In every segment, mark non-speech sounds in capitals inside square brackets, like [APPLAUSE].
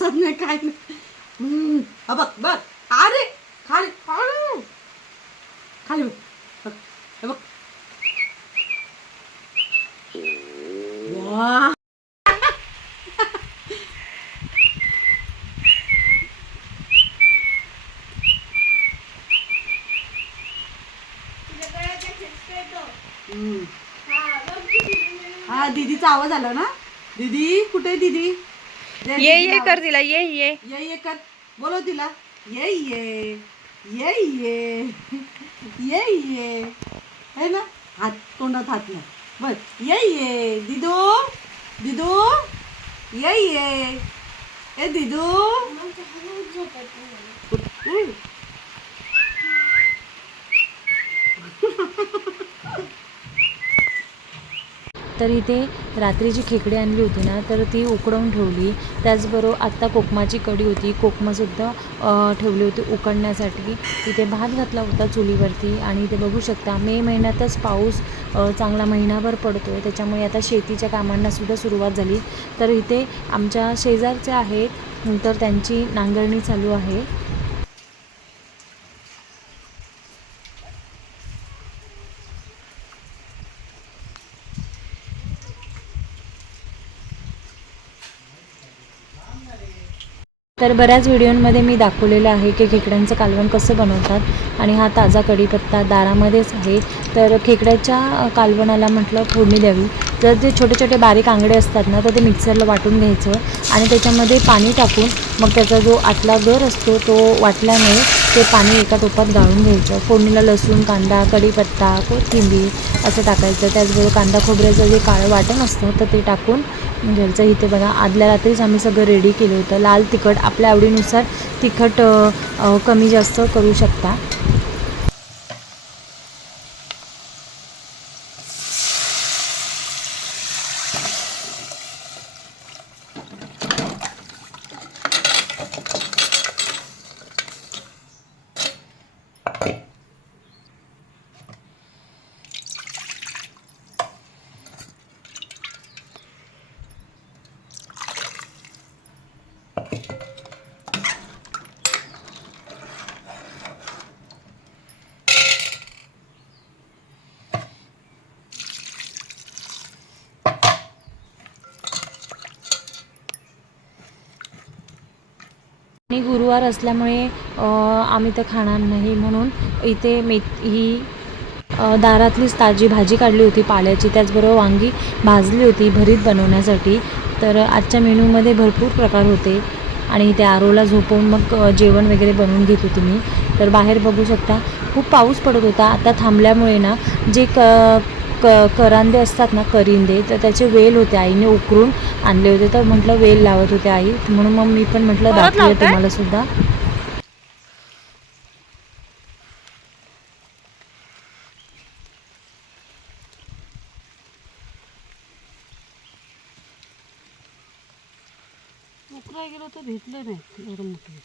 तो नाही काय नाही. बघ बघ. अरे खाली. खाली खाली बघ. बघ, वा. हा दीदीचा आवाज आला ना? दीदी कुठे आहे दीदी? ये ये. कर तिला ये ये. ये ये कर. बोलो तिला. ये ये. ये ये. ये ये. है ना? हात तोंडात हात नाही. बस. ये ये. दिदू. दिदू. ये ये. ए दिदू. तर इथे रात्री जी खेकडी आणली होती ना तर ती उकडवून ठेवली. त्याचबरोबर आत्ता कोकमाची कढी होती. कोकमासुद्धा ठेवली होती उकडण्यासाठी. इथे भात घातला होता चुलीवरती आणि इथे बघू शकता मे महिन्यातच पाऊस चांगला महिनाभर पडतो आहे त्याच्यामुळे आता शेतीच्या कामांनासुद्धा सुरुवात झाली. तर इथे आमच्या शेजारचे आहेत तर त्यांची नांगरणी चालू आहे. तर बऱ्याच व्हिडिओमध्ये मी दाखवलेलं आहे की खेकड्यांचं कालवण कसं बनवतात आणि हा ताजा कढीपत्ता दारामध्येच आहे. तर खेकड्याच्या कालवणाला म्हटलं फोडणी द्यावी. जर ते छोटे छोटे बारीक आंगडे असतात ना तर ते मिक्सरला वाटून घ्यायचं आणि त्याच्यामध्ये पाणी टाकून मग त्याचा जो आतला गर असतो तो वाटल्याने ते पाणी एका टोपात गाळून घ्यायचं. फोडणीला लसूण कांदा कढीपत्ता कोथिंबीर असं टाकायचं. त्याचबरोबर कांदा खोबऱ्याचं जे काळं वाटण असतं तर ते टाकून म्हणजे घ्यायचं इथे बघा आदल्या रात्रीच आम्ही सगळं रेडी केलं होतं. लाल तिखट आपल्या आवडीनुसार तिखट कमी जास्त करू शकता. आणि गुरुवार असल्यामुळे आम्ही तर खाणार नाही म्हणून इथे मे ही दारातलीच ताजी भाजी काढली होती पाल्याची. त्याचबरोबर वांगी भाजली होती भरीत बनवण्यासाठी. तर आजच्या मेनूमध्ये भरपूर प्रकार होते आणि त्या आरोला झोपवून मग जेवण वगैरे बनवून घेत होती मी. तर बाहेर बघू शकता खूप पाऊस पडत होता. आता थांबल्यामुळे ना जे क क करांदे असतात ना करिंदे तर त्याचे वेल होते आईने उकरून आणले होते तर म्हटलं वेल लावत होते आई म्हणून मग मी पण म्हटलं दाखवूया लावताय? तुम्हाला सुद्धा. उकराय गेलो तर भेटलं नाही एवढं मोठं.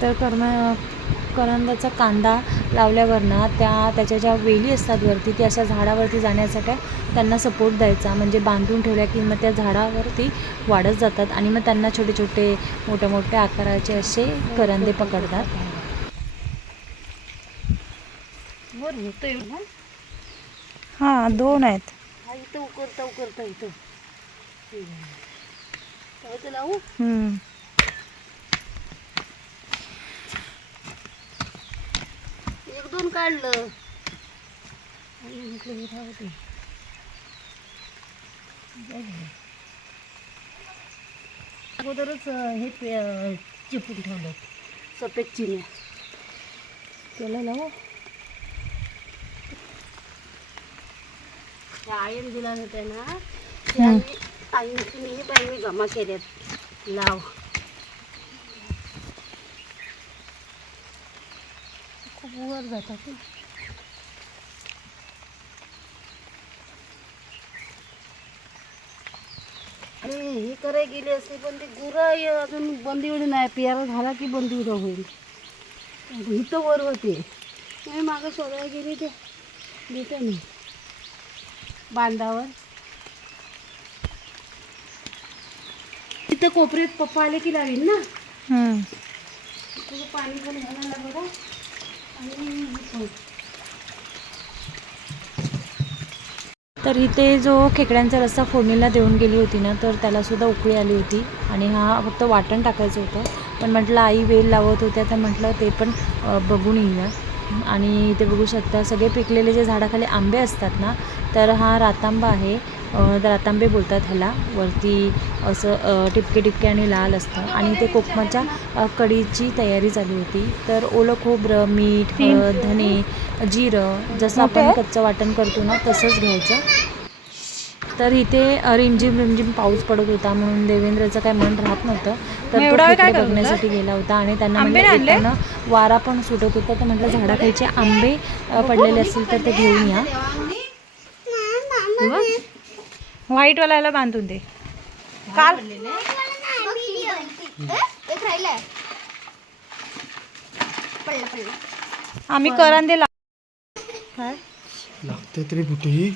तर कर्ण करंदाचा कांदा लावल्यावर ना त्या त्याच्या ज्या वेली असतात वरती त्या अशा झाडावरती जाण्यासाठी त्यांना सपोर्ट द्यायचा. म्हणजे बांधून ठेवल्या की मग त्या झाडावरती वाढत जातात आणि मग त्यांना छोटे छोटे मोठ्या मोठ्या आकाराचे असे करंदे पकडतात. हा दोन आहेत. हा इथं उकरता उकरता इथं. लावू? दोन काढलं? आणि म्हटलं हे राहू दे. अगोदरच हे पे- चिपून ठेवलं सफेद चिन्या त्याला लावू त्या आईन दिला होत्या ना त्या मी आई मी बाई मी जमा केल्यात लाव. वर जातात अरे हे करायला गेले असते पण ते गुरं अजून बंदिवडी नाही. पियारा झाला की बंदिवडा होईल. इथं वर होते. नाही मागं शोधायला गेली ते. देते मी. बांधावर. तिथं कोपऱ्यात पप्पा आले की लावीन ना? हम्म. तुझं पाणी पण घालायला बघा. तर इथे जो खेकड्यांचा रस्सा फोडणीला देऊन गेली होती ना तर त्याला सुद्धा उकळी आली होती आणि हा फक्त वाटण टाकायचं होतं. पण म्हटलं आई वेल लावत होत्या तर म्हटलं ते पण बघून येऊया. आणि इथे बघू शकता सगळे पिकलेले जे झाडाखाली आंबे असतात ना तर हा रातांबा आहे. रातांबे बोलतात ह्याला. वरती असं टिपके टिपके आणि लाल असतं. आणि ते कोकमाच्या अ, कढीची तयारी झाली होती. तर ओलं खोबरं मीठ हळद धने जिरं जसं आपण कच्चं वाटण करतो ना तसंच घ्यायचं. तर इथे रिमझिम रिमझिम पाऊस पडत होता. म्हणून देवेंद्रचं काय मन राहत नव्हतं. तर तो? बघण्यासाठी गेला होता. आणि त्यांना वारा पण सुटत होता. तर म्हटलं झाडाखालचे आंबे पडलेले असतील तर ते घेऊन या. व्हाईट वाल्याला बांधून दे. काल आम्ही करांदे ला काय? लागते तरी कुठेही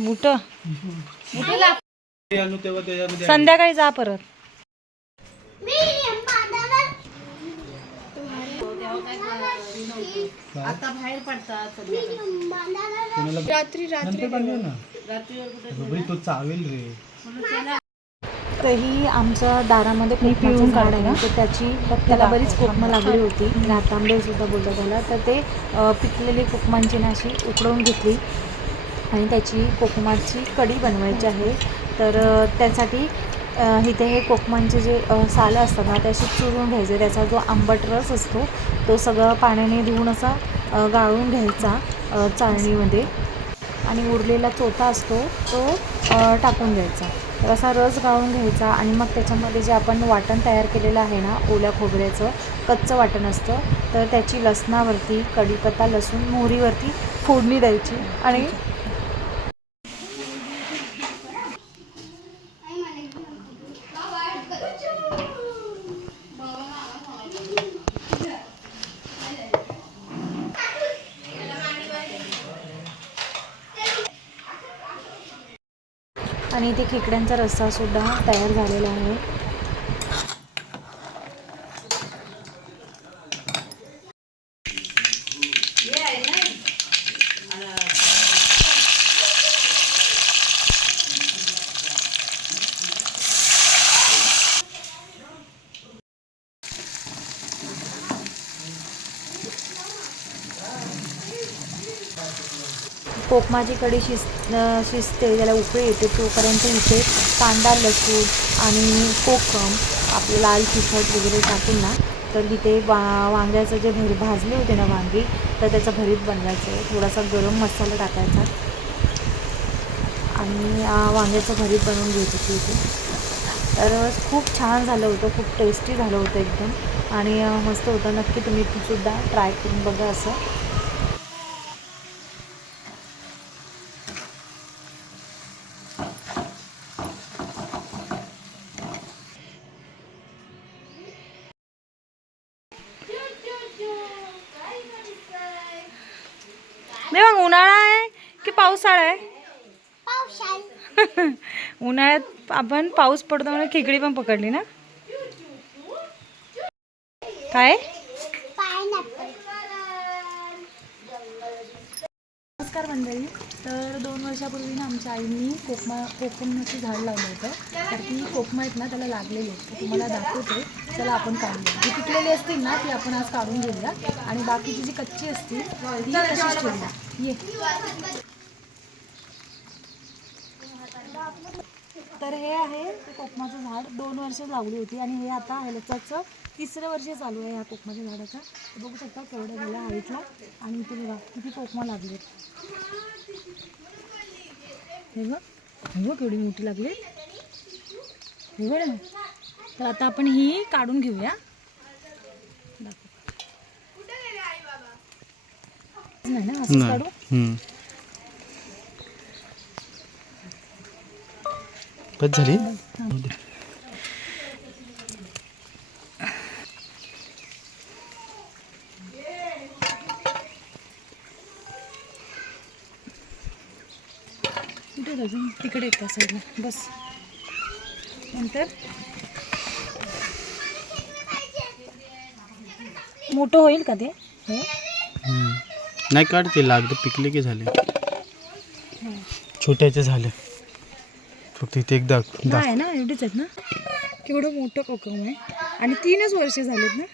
बुट संध्याकाळी जा परत. आता बाहेर पडतात संध्याकाळी. रात्री रात्री ना. तो चावेल रे. तर ही आमचं दारामध्ये कोकमाचं झाड आहे तर त्याची त्याला बरीच कोकमं लागली होती. रातांबे सुद्धा बोलतात त्याला. तर ते पिकलेली कोकमांची ना अशी उकडवून घेतली. आणि त्याची कोकमाची कढी बनवायची आहे. तर त्यासाठी इथे हे कोकमांचे जे सालं असतात ना ते असे चुरून घ्यायचे. त्याचा जो आंबट रस असतो तो सगळं पाण्याने धुवून असा गाळून घ्यायचा चाळणीमध्ये. आणि उरलेला चोथा असतो तो टाकून द्यायचा. तर असा रस गाळून घ्यायचा आणि मग त्याच्यामध्ये जे आपण वाटण तयार केलेलं आहे ना ओल्या खोबऱ्याचं कच्चं वाटण असतं तर त्याची लसणावरती कढीपत्ता लसूण मोहरीवरती फोडणी द्यायची आणि आणि इथे खेकड्यांचा रस्सासुद्धा तयार झालेला आहे. कोकमाची कढी शिज शिजते त्याला उकळी येते तोपर्यंत इथे कांदा लसूण आणि कोकम आपलं लाल तिखट वगैरे टाकून ना तर इथे वा वांग्याचं जे भर भाजले होते ना वांगी तर त्याचं भरीत बनवायचं आहे. थोडासा गरम मसाला टाकायचा. आणि वांग्याचं भरीत बनवून घ्यायचं होती इथे. तर खूप छान झालं होतं खूप टेस्टी झालं होतं एकदम. आणि मस्त होतं. नक्की तुम्ही सुद्धा ट्राय करून बघा असं. उन्हाळा आहे की पावसाळा आहे? [LAUGHS] उन्हाळ्यात आपण पाऊस पडतो म्हणून खेकडी पण पकडली ना? काय नमस्कार मंडळी तर दोन वर्षापूर्वी ना आमच्या आईंनी कोकमा कोकमचं झाड लावलं होतं. तर ती कोकमा आहेत ना त्याला लागलेली आहेत. तुम्हाला दाखवते. चला आपण काढूया जी पिकलेली असतील ना ती आपण आज काढून घेऊया. आणि बाकीची जी कच्ची असतील ती तशीच ठेवूया. ये. तर हे आहे ते कोकमाचं झाड. दोन वर्ष लावली होती. आणि हे आता ह्याच्याचं तिसरं वर्ष चालू आहे ह्या कोकमाच्या झाडाचं. बघू शकता केवढं झालं हाईटला आणि इथे बघा किती कोकमा लागले हे बघ हे बघ केवढी मोठी लागली. हे बघ ना. तर आता आपण ही काढून घेऊया. नाही ना असंच काढू झाली? तिकडे त्या साईडला बस. नंतर? मोठं होईल का ते? हे? नाही काढते लागतं पिकले की झाले. छोट्याचे झाले. फक्त इथे एकदा हा आहे ना एवढीच आहेत ना? केवढं मोठं कोकम आहे. आणि तीनच वर्ष झालेत ना?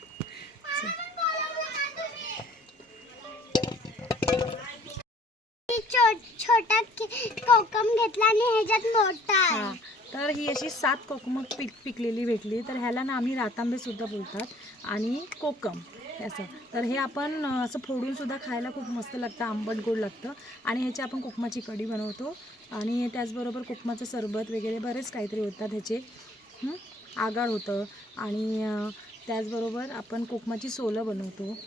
घेतला आणि ह्याच्यात मोठा आहे हा तर ही अशी सात कोकमं पिक पिकलेली भेटली. तर ह्याला ना आम्ही रातांबे सुद्धा बोलतात आणि कोकम असं. तर हे आपण अं, असं फोडून सुद्धा खायला खूप मस्त लागतं आंबट गोड लागतं. आणि ह्याची आपण कोकमाची कढी बनवतो. आणि त्याचबरोबर कोकमाचं सरबत वगैरे बरेच काहीतरी होतात ह्याचे. हं? आगाड होतं. आणि अं, त्याचबरोबर आपण कोकमाची सोलं बनवतो.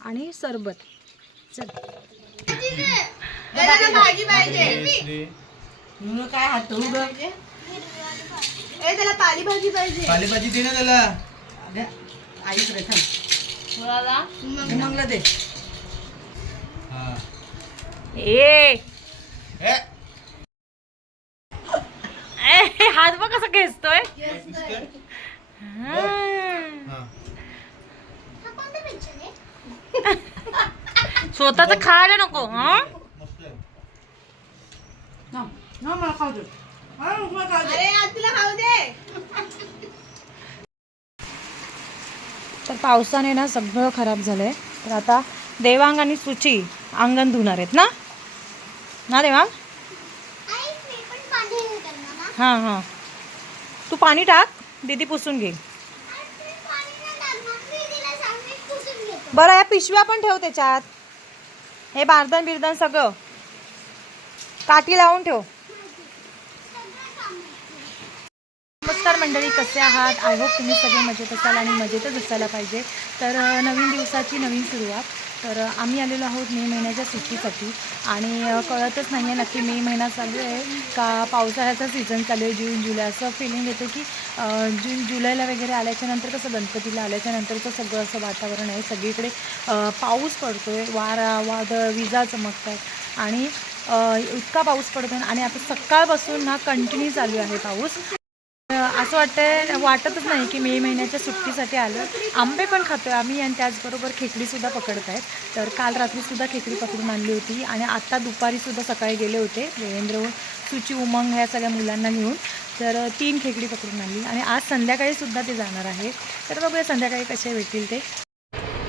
आणि सरबत. चल. म्हणून काय हात उघड ए त्याला पालीभाजी पाहिजे. पालेभाजी दे ना त्याला. द्या. आईकडे थांब. दे. हा. ए. ए, ए, हात बघ कसं खेचतोय? हा. स्वतःच खायला नको हा. थांब. हा, मला खाऊ दे. हा, मला खाऊ दे. अरे आज तुला खाऊ दे. तर पावसाने ना सगळं खराब झालं आहे तर आता देवांग आणि सुची अंगण धुणार आहेत ना? ना देवांग? आई मी पण पाणी हे करणार ना हां हां. तू पाणी टाक दीदी पुसून घे बरं या पिशव्या पण ठेव त्याच्यात. हे बारदन बिरदन सगळं. काठी लावून ठेव सगळं काम आहे. नमस्कार मंडळी कसे आहात? आय होप तुम्ही सगळे मजेत असाल आणि मजेतच असायला पाहिजे. तर नवीन दिवसाची नवीन सुरुवात. तर आम्ही आलेलो आहोत मे महिन्याच्या सुट्टीसाठी आणि कळतच नाही आहे नक्की मे महिना चालू आहे का पावसाळ्याचा सीझन चालू आहे जून जुलै. असं फिलिंग येतं की जून जुलैला वगैरे आल्याच्यानंतर कसं गणपतीला आल्याच्या नंतरचं सगळं असं वातावरण आहे. सगळीकडे पाऊस पडतो आहे वारा वादळ विजा चमकतात आणि इतका पाऊस पडतो आहे आणि आता सकाळपासून ना कंटिन्यू चालू आहे पाऊस. असं वाटतं वाटतच नाही की मे महिन्याच्या सुट्टीसाठी आलं. आंबे पण खातोय आम्ही आणि त्याचबरोबर खेकडीसुद्धा पकडत आहेत तर काल रात्रीसुद्धा खेकडी पकडून आणली होती आणि आत्ता दुपारीसुद्धा सकाळी गेले होते. देवेंद्र सुची उमंग ह्या सगळ्या मुलांना घेऊन. तर तीन खेकडी पकडून आणली आणि आज संध्याकाळीसुद्धा ते जाणार आहे तर बघूया संध्याकाळी कसे भेटतील ते.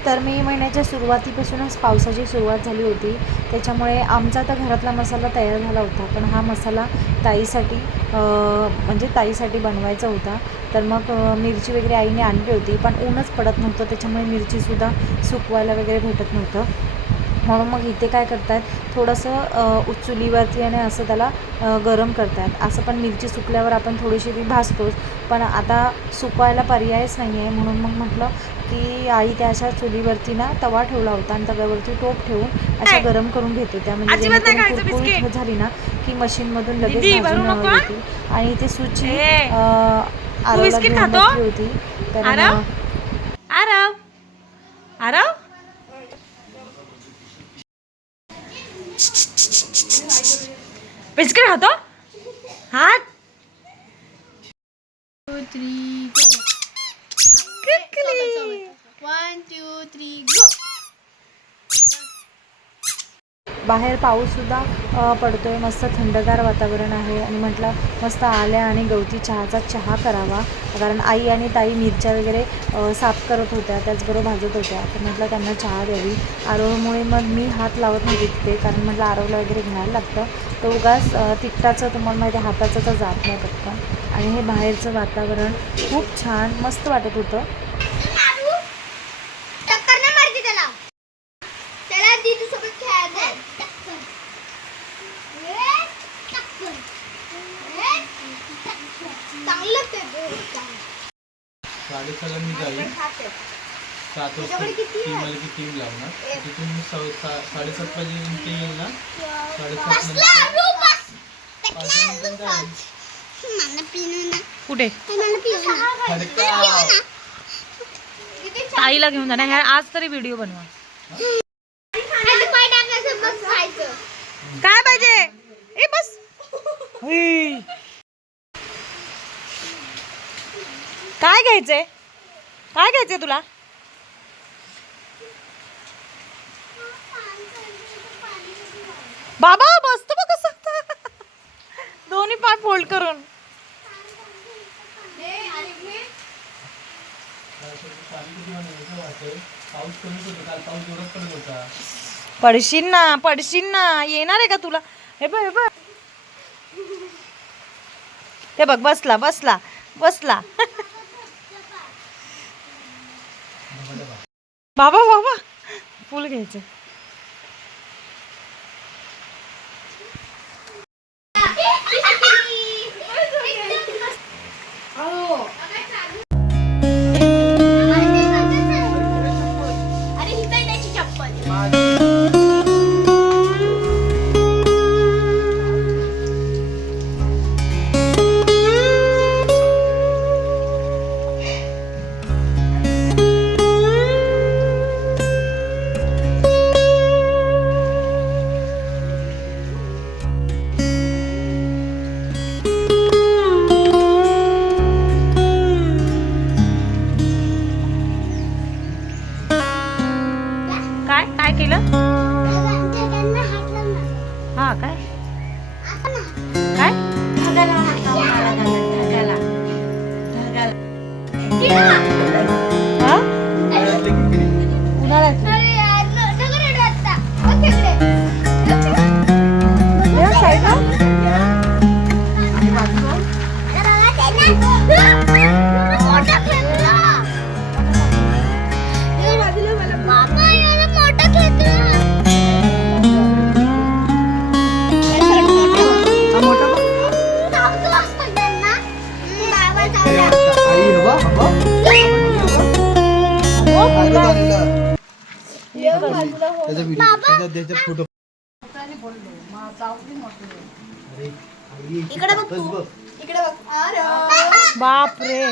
तर मे महिन्याच्या सुरुवातीपासूनच पावसाची सुरुवात झाली होती. त्याच्यामुळे आमचा तर घरातला मसाला तयार झाला होता पण हा मसाला ताईसाठी म्हणजे ताईसाठी बनवायचा होता. तर मग मिरची वगैरे आईने आणली होती पण ऊनच पडत नव्हतं त्याच्यामुळे मिरचीसुद्धा सुकवायला वगैरे भेटत नव्हतं. म्हणून मग इथे काय करतात थोडंसं चुलीवरती आणि असं त्याला गरम करतात. असं पण मिरची सुकल्यावर आपण थोडीशी ती भाजतोच पण आता सुकवायला पर्यायच नाही आहे म्हणून मग म्हटलं की आई त्या अशा चुलीवरती ना तवा ठेवला होता आणि तव्यावरती टोप ठेवून अशा गरम करून घेत होत्या म्हणजे अजिबात नाही जेणेकरून खायचं कुरकुरीत बिस्किट. झाली ना की मशीनमधून लगेच भरू भाजून नको, येते आणि इथे सुची आरवला घेऊन होती. तर आरव? आरव? बिस्किट खातो? हात. Quickly! One, two, three, go! बाहेर पाऊससुद्धा पडतो आहे मस्त थंडगार वातावरण आहे. आणि म्हटलं मस्त आल्या आणि गवती चहाचा चहा करावा. कारण आई आणि ताई मिरच्या वगैरे साफ करत होत्या. त्याचबरोबर भाजत होत्या. तर म्हटलं त्यांना चहा द्यावी. आरवमुळे मग मी हात लावत नाही तिथे. कारण म्हटलं आरवला वगैरे घ्यायला लागतं. तर उगाच तिखटाचं तुम्हाला माहिती आहे हाताचं तर जात नाही पटकन. आणि हे बाहेरचं वातावरण खूप छान मस्त वाटत होतं मारू टक्कर नाही मारती त्याला त्याला दीदू सोबत खेळायचं आहे. टक्कर ए, टक्कर ए, टक्कर. चांगलं ते साडेसहाला मी जाईल. सात वाजता. की टीम लावणार. तिथून मी साडेसात वाजेपर्यंत येईल ना? साडेसात कुठे? ताईला घेऊन जाणार ह्या आज तरी व्हिडिओ बनवा. काय पाहिजे? ए बस. काय घ्यायचंय? काय घ्यायचंय तुला? बाबा बसतो बघ कसं दोन्ही पाय फोल्ड करून. पडशील ना पडशील ना. येणार आहे का तुला? हे बघ हे बघ. हे बघ बसला बसला बसला. [LAUGHS] बाबा बाबा फुल घ्यायचं केलं? त्याचा व्हिडिओ त्याचा त्याच्यात फोटो इकडे बघ तू. बाप रे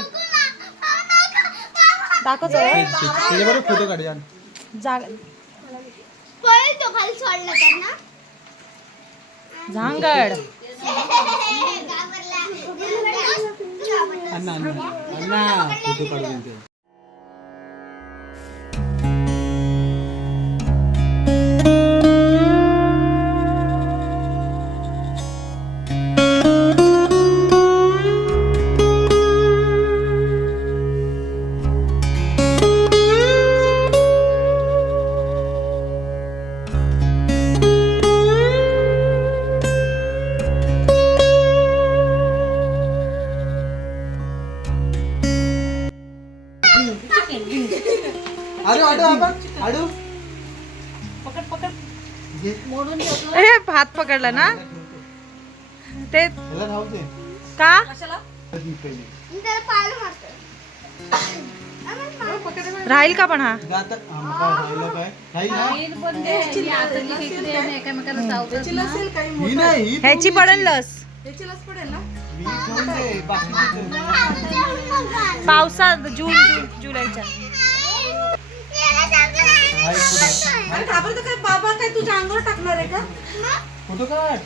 दाखव. त्याच्याबरोबर फोटो काढ. जाग पळेल तो खाली सोडला त्यांना. झांगड. घाबरला. अण्णा. अण्णा अण्णा फोटो काढून पकडला ना? ते का. राहील का पण हा? ह्याची पडेल लस. पावसात जून जून जुलैच्या. बाबा काय तुझ्या अंगावर टाकणार आहे का? फोटो काढ